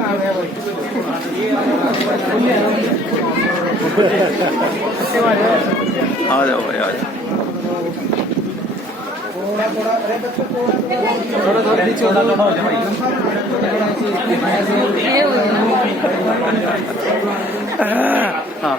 आ जाओ भाई, आ जाओ। थोड़ा नीचे हो जाओ भाई। हाँ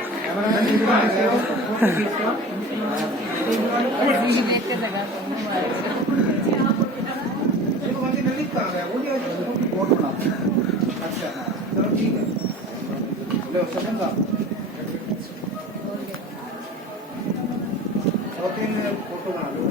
फोटो बना लो।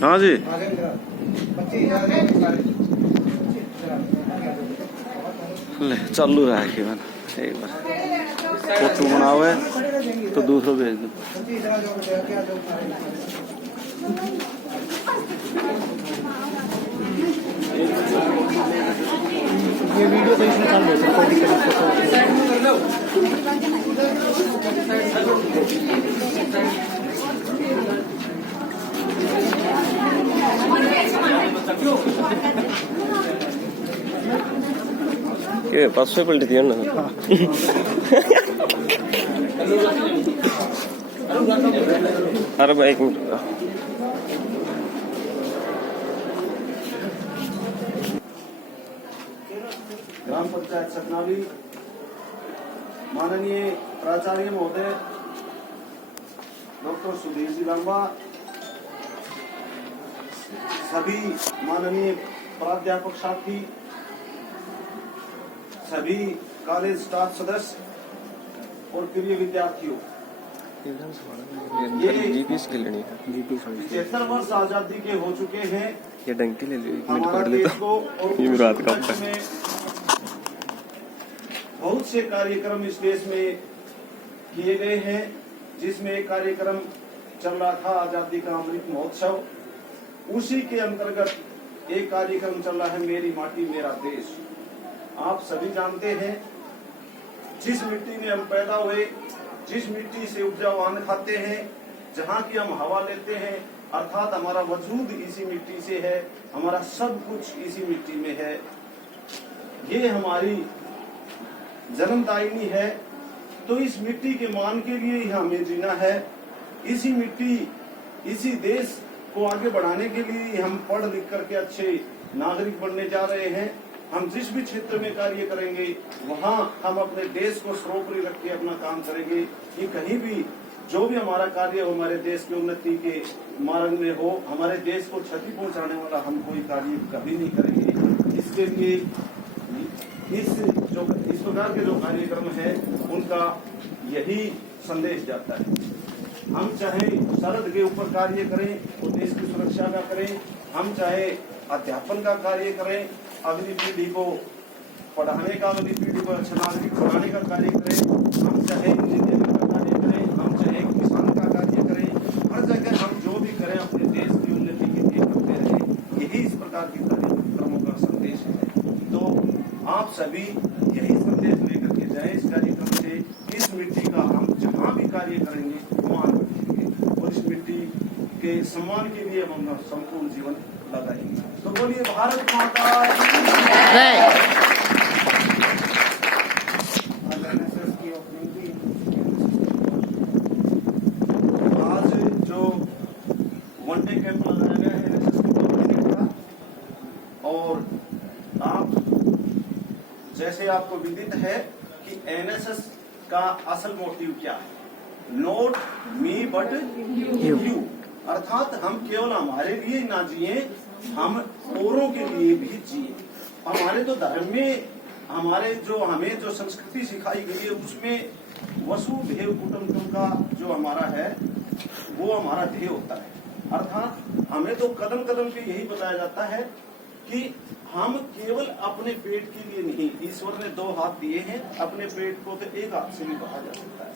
हाँ जी, ले चालू रहा है खेवन। एक बार फोटो बनाओ है तो दूसरों भेज दो। ये वीडियो तो इसमें चालू है, कोई दिक्कत ये 500 पलटी थी ना। अरे भाई एक मिनट का। ग्राम पंचायत सतनावी, माननीय प्राचार्य महोदय डॉक्टर सुधीर जी लांबा, सभी माननीय प्राध्यापक साथी, सभी कॉलेज स्टाफ सदस्य और प्रिय विद्यार्थियों, ये 75 वर्ष आजादी के हो चुके हैं। ये डंकी ले लो, हमारा देश को और ये रात का में बहुत से कार्यक्रम इस देश में किए गए हैं, जिसमें एक कार्यक्रम चल रहा था आजादी का अमृत महोत्सव। उसी के अंतर्गत एक कार्यक्रम चल रहा है मेरी माटी मेरा देश। आप सभी जानते हैं, जिस मिट्टी में हम पैदा हुए, जिस मिट्टी से उपजाऊ अन्न खाते हैं, जहाँ की हम हवा लेते हैं, अर्थात हमारा वजूद इसी मिट्टी से है, हमारा सब कुछ इसी मिट्टी में है। ये हमारी जन्मदायिनी है। तो इस मिट्टी के मान के लिए ही हमें जीना है। इसी मिट्टी, इसी देश को आगे बढ़ाने के लिए हम पढ़ लिख करके अच्छे नागरिक बनने जा रहे हैं। हम जिस भी क्षेत्र में कार्य करेंगे, वहाँ हम अपने देश को सर्वोपरि रख के अपना काम करेंगे। कि कहीं भी जो भी हमारा कार्य हो, हमारे देश की उन्नति के मार्ग में हो, हमारे देश को क्षति पहुंचाने वाला हम कोई कार्य कभी नहीं करेंगे। इसके लिए इस प्रकार के जो कार्यक्रम है, उनका यही संदेश जाता है। हम चाहे सरहद के ऊपर कार्य करें तो देश की सुरक्षा का करें, हम चाहे अध्यापन का कार्य करें, अगली पीढ़ी को पढ़ाने का, अगली पीढ़ी को अच्छा नागरिक बनाने का कार्य करें, हम चाहे इंजीनियरिंग का कार्य करें, हम चाहे किसान का कार्य करें, हर जगह हम जो भी करें अपने देश की उन्नति के लिए करते रहें। यही इस प्रकार के कार्यक्रमों का संदेश है। तो आप सभी यही संदेश लेकर के जाए इस कार्यक्रम से। इस मिट्टी का हम जहाँ भी कार्य करेंगे मान रखेंगे और इस मिट्टी के सम्मान के लिए हम अपना संपूर्ण जीवन लगाएंगे। तो बोलिए भारत माता आज जो वन डे कैंप लगाया गया है एनएसएस का, और आप जैसे आपको विदित है कि एनएसएस का असल मोटिव क्या है, नॉट मी बट यू, अर्थात हम केवल हमारे लिए ना जिए, हम औरों के लिए भी जिए। हमारे तो धर्म में हमारे जो हमें जो संस्कृति सिखाई गई है, उसमें वसुधैव कुटुंबकम का जो हमारा है वो हमारा ध्येय होता है। अर्थात हमें तो कदम कदम पे यही बताया जाता है कि हम केवल अपने पेट के लिए नहीं, ईश्वर ने 2 हाथ दिए हैं, अपने पेट को तो एक हाथ से भी बढ़ा जा सकता है।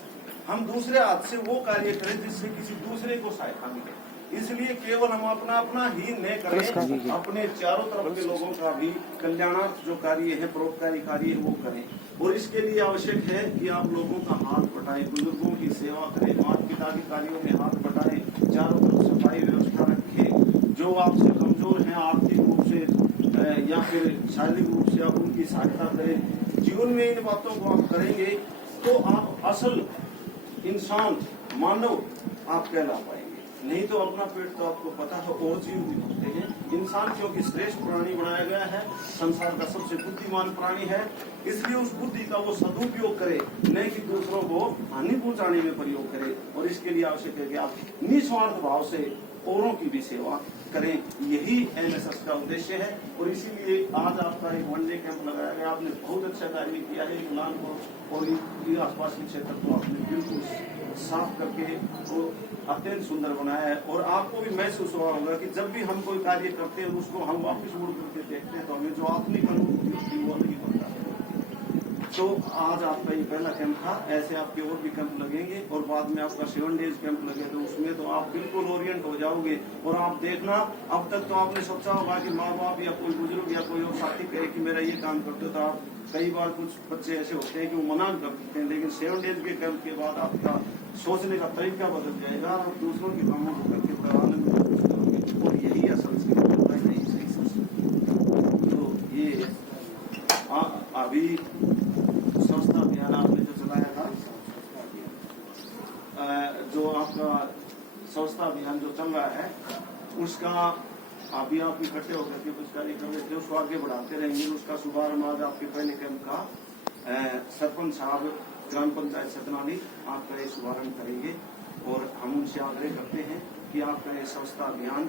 हम दूसरे हाथ से वो कार्य करें जिससे किसी दूसरे को सहायता मिले। इसलिए केवल हम अपना अपना ही न करें, अपने चारों तरफ के लोगों का भी कल्याणार्थ जो कार्य है, परोपकारी कार्य है वो करें। और इसके लिए आवश्यक है कि आप लोगों का हाथ बटाएं, बुजुर्गों की सेवा करें, माता पिता के कार्यों में हाथ बटाएं, चारों तरफ सफाई व्यवस्था रखें। जो आपसे कमजोर हैं आर्थिक रूप से या फिर शारीरिक रूप से, आप उनकी सहायता करें। जीवन में इन बातों को आप करेंगे तो आप असल इंसान, मानव आप कहला पाएंगे। नहीं तो अपना पेट तो आपको पता है और जीव भी होते हैं। इंसान क्योंकि श्रेष्ठ प्राणी बनाया गया है, संसार का सबसे बुद्धिमान प्राणी है, इसलिए उस बुद्धि का वो सदुपयोग करे, नहीं कि दूसरों को हानि पहुंचाने में प्रयोग करे। और इसके लिए आवश्यक है कि आप निस्वार्थ भाव से औरों की भी सेवा करें। यही एनएसएस का उद्देश्य है। और इसीलिए आज आपका एक वनडे कैंप लगाया गया। आपने बहुत अच्छा कार्य किया है। गुलामपुर और ये आसपास के क्षेत्र को आपने बिल्कुल साफ करके तो अत्यंत सुंदर बनाया है। और आपको भी महसूस हुआ होगा कि जब भी हम कोई कार्य करते हैं उसको हम वापस मुड़ करके देखते हैं तो हमें जो आत्मिक अनुभूति होती है वो अलग ही होता है। तो आज आपका ये पहला कैंप था। ऐसे आपके और भी कैंप लगेंगे और बाद में आपका 7 डेज कैंप लगे तो उसमें तो आप बिल्कुल ओरिएंट हो जाओगे। और आप देखना, अब तक तो आपने सोचा होगा कि माँ बाप या कोई बुजुर्ग या कोई और साथी कहे कि मेरा ये काम करते हो, तो आप कई बार कुछ बच्चे ऐसे होते हैं कि वो मना कर देते हैं। लेकिन 7 डेज के कैंप के बाद आपका सोचने का तरीका बदल जाएगा और दूसरों के कामों को करके आनंद महसूस करोगे। और यही असल से तो ये अभी संस्था अभियान आपने जो चलाया था, जो आपका संस्था अभियान जो चल रहा है उसका अभी आप इकट्ठे होकर के कुछ कार्य कर रहे थे, उसको आगे बढ़ाते रहेंगे। उसका शुभारंभ आज आपके पहले कैंप का सरपंच साहब ग्राम पंचायत सतनाली आपका ये शुभारंभ करेंगे। और हम उनसे आग्रह करते हैं कि आपका ये संस्था अभियान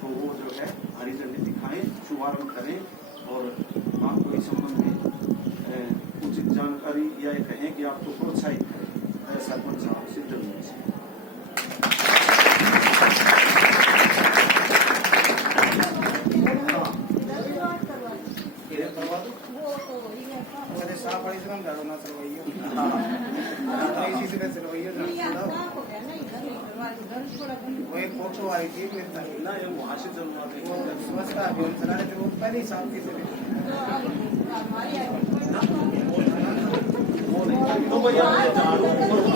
तो वो जो है हरी झंडी दिखाएं, शुभारंभ करें और आपको इस संबंध में उचित जानकारी या कहें कि आपको प्रोत्साहित करें सरपंच साहब से जरूर से। वो एक फोटो आई थी ना ये वहाँ से चलना समझता अभियान चला रहे थे वो पहले साल की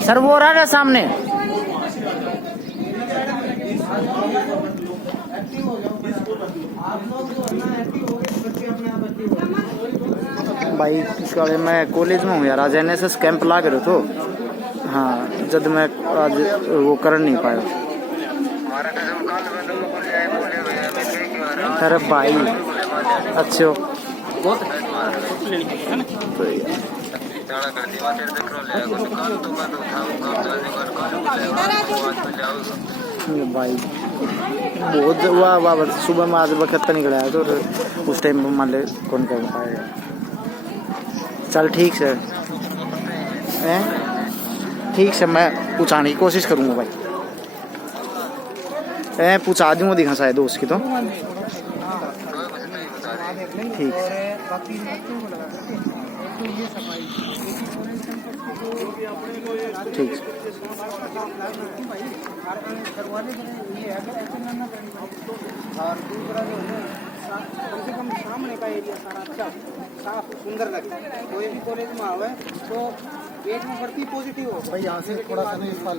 सर वो रहा है सामने। एक्टिव हो जाओ आप लोग, जो है ना एक्टिव हो गए बच्चे अपने आप एक्टिव हो। भाई इस बारे मैं कॉलेज में हूँ यार, आज एनएसएस कैंप ला कर तो हाँ, जब मैं आज वो कर नहीं पाया। अरे भाई अच्छे हो भाई बहुत वाह सुबह में आज वक्त निकला है तो उस टाइम मान ले कौन कर पाएगा। चल ठीक से ठीक से मैं पूछाने की कोशिश करूंगा भाई। पूछा दूंगा दिखा शायद दोस्त की तो ठीक ठीक और दूसरा जो है कम से कम सामने का एरिया सारा अच्छा साफ सुंदर लगता है। कोई भी कॉलेज में आवे तो पेट में भर्ती पॉजिटिव हो भाई। यहाँ से थोड़ा सा नहीं साल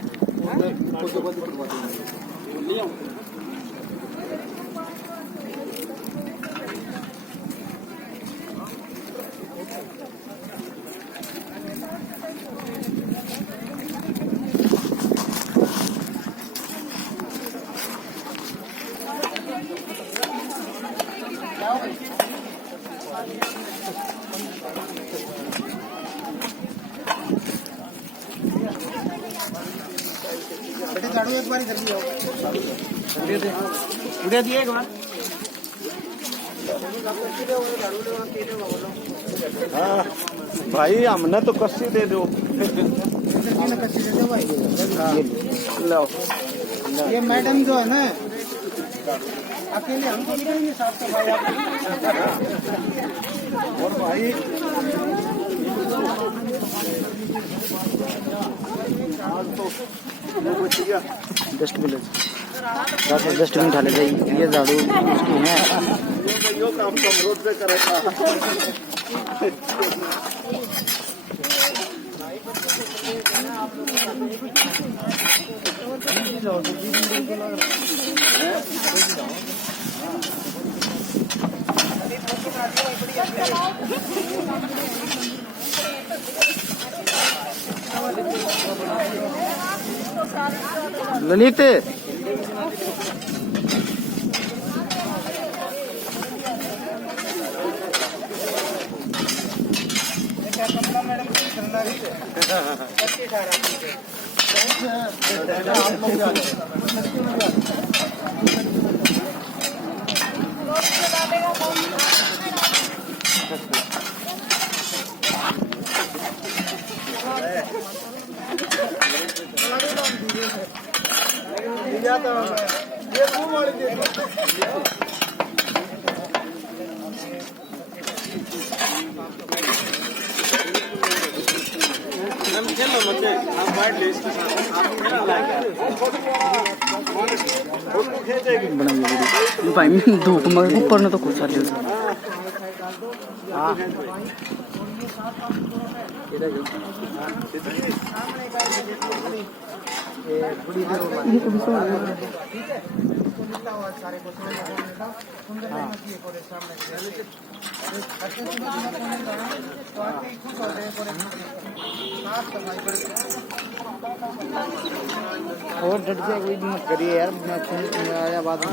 झाड़ू एक बार जल्दी आओ, उड़े दिए एक बार। हाँ भाई हमने तो कस्सी दे दो। कच्ची दे दो भाई। लो ये मैडम जो है ना अकेले हमको भी करेंगे साफ सफाई। और भाई आज तो बेस्ट विलेज डस्टबिन उठा ले जाइए, ये झाड़ू उसकी है। यो काम तो रोड पे करेगा। ललित भाई मैं धूप में ऊपर न तो कुछ आ और डट से कोई मत करिए यार, मैं आया बाद में।